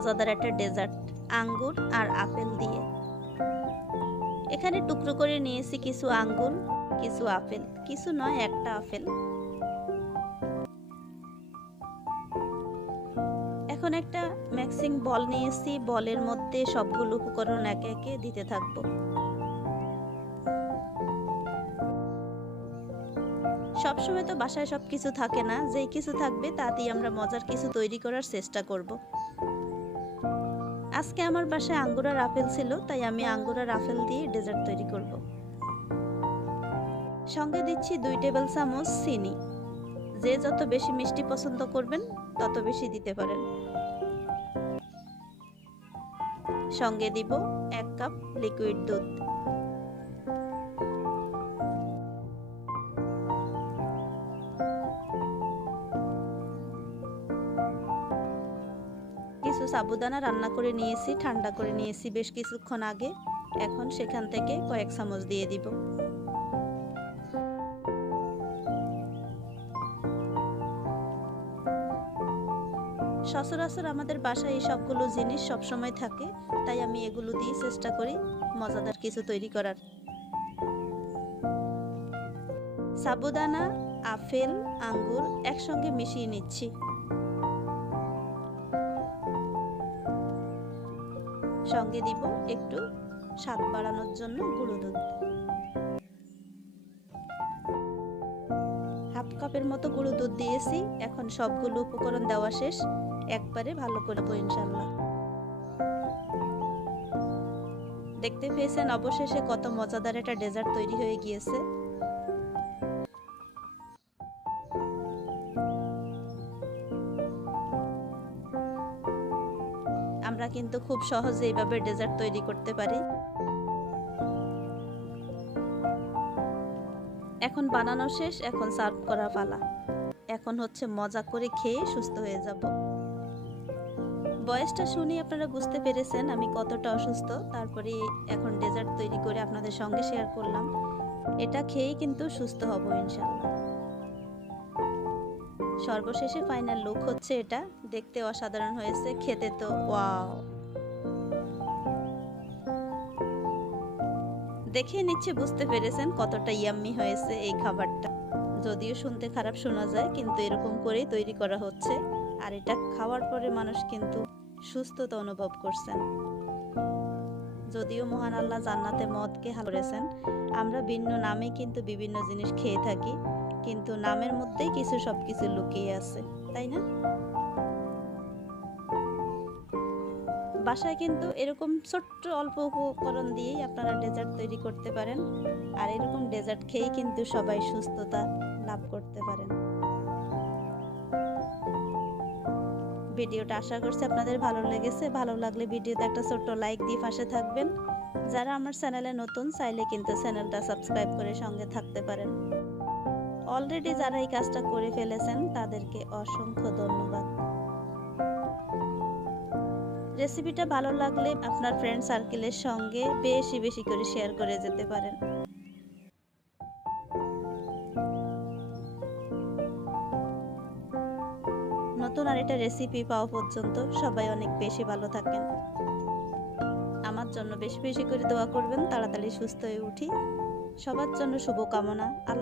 মজাদার একটা ডেজার্ট, আঙ্গুর আর আপেল দিয়ে। এখানে টুকরো করে নিয়েছি কিছু আঙ্গুর, কিছু আপেল, কিছু নয়, একটা আপেল। এখন একটা ম্যাক্সিং বল নিয়েছি, বলের মধ্যে সবগুলো উপকরণ একে একে দিতে থাকব। সবসময় তো বাসায় সব কিছু থাকে না, যেই কিছু থাকবে তা দিয়ে আমরা মজার কিছু তৈরি করার চেষ্টা করব। আজকে আমার বাসায় আঙ্গুরার আপেল ছিল, তাই আমি আঙ্গুরা আপেল দিয়ে ডেজার্ট তৈরি করব। সঙ্গে দিচ্ছি দুই টেবিল চামচ চিনি। যে যত বেশি মিষ্টি পছন্দ করবেন, তত বেশি দিতে পারেন। সঙ্গে দিব এক কাপ লিকুইড দুধ। কিছু সাবুদানা রান্না করে নিয়েছি, ঠান্ডা করে নিয়েছি বেশ কিছুক্ষণ আগে। এখন সেখান থেকে কয়েক চামচ দিয়ে দিব। সচরাচর আমাদের বাসায় এই সবগুলো জিনিস সবসময় থাকে, তাই আমি এগুলো দিয়ে চেষ্টা করি মজাদার কিছু তৈরি করার। সাবুদানা, আপেল, আঙ্গুর একসঙ্গে মিশিয়ে নিচ্ছি। সঙ্গে দিব একটু স্বাদ বাড়ানোর জন্য গুঁড়ো দুধ। হাফ কাপের মতো গুঁড়ো দুধ দিয়েছি, এখন সবগুলো উপকরণ দেওয়া শেষ। একবারে ভালো করে বো ইনশাল্লাহ দেখতে পেয়েছেন অবশেষে কত মজাদার একটা ডেজার্ট তৈরি হয়ে গিয়েছে। আমরা কিন্তু খুব সহজে এইভাবে ডেজার্ট তৈরি করতে পারি। এখন বানানো শেষ, এখন সার্ভ করা পালা। এখন হচ্ছে মজা করে খেয়ে সুস্থ হয়ে যাব। বয়সটা শুনি আপনারা বুঝতে পেরেছেন আমি কতটা অসুস্থ, তারপরে এখন ডেজার্ট তৈরি করে আপনাদের সঙ্গে শেয়ার করলাম। এটা খেয়েই কিন্তু সুস্থ হব ইনশাল্লাহ সর্বশেষে ফাইনাল লুক হচ্ছে এটা। দেখতে অসাধারণ হয়েছে, খেতে তো ওয়াও দেখে নিচ্ছে বুঝতে পেরেছেন কতটা ইয়াম্মি হয়েছে এই খাবারটা। যদিও শুনতে খারাপ শোনা যায়, কিন্তু এরকম করেই তৈরি করা হচ্ছে। আর এটা খাওয়ার পরে মানুষ কিন্তু সুস্থতা অনুভব করছেন। যদিও মহান আল্লাহ জান্নাতে মদকে হাল করেছেন, আমরা ভিন্ন নামে কিন্তু বিভিন্ন জিনিস খেয়ে থাকি। কিন্তু নামের মধ্যেই কিছু সবকিছু লুকিয়ে আছে, তাই না? বাসায় কিন্তু এরকম ছোট্ট অল্প উপকরণ দিয়েই আপনারা ডেজার্ট তৈরি করতে পারেন, আর এরকম ডেজার্ট খেয়েই কিন্তু সবাই সুস্থতা লাভ করতে পারেন। ভিডিওটা আশা করছি আপনাদের ভালো লেগেছে। ভালো লাগলে ভিডিওতে একটা ছোট্ট লাইক দিয়ে পাশে থাকবেন। যারা আমার চ্যানেলে নতুন, চাইলে কিন্তু চ্যানেলটা সাবস্ক্রাইব করে সঙ্গে থাকতে পারেন। অলরেডি যারা এই কাজটা করে ফেলেছেন, তাদেরকে অসংখ্য ধন্যবাদ। রেসিপিটা ভালো লাগলে আপনার ফ্রেন্ড সার্কেলের সঙ্গে বেশি বেশি করে শেয়ার করে যেতে পারেন। নতুন আরেকটা রেসিপি পাওয়া পর্যন্ত সবাই অনেক বেশি ভালো থাকেন। আমার জন্য বেশি বেশি করে দোয়া করবেন, তাড়াতাড়ি সুস্থ হয়ে উঠি। সবার জন্য শুভকামনা। আল্লাহ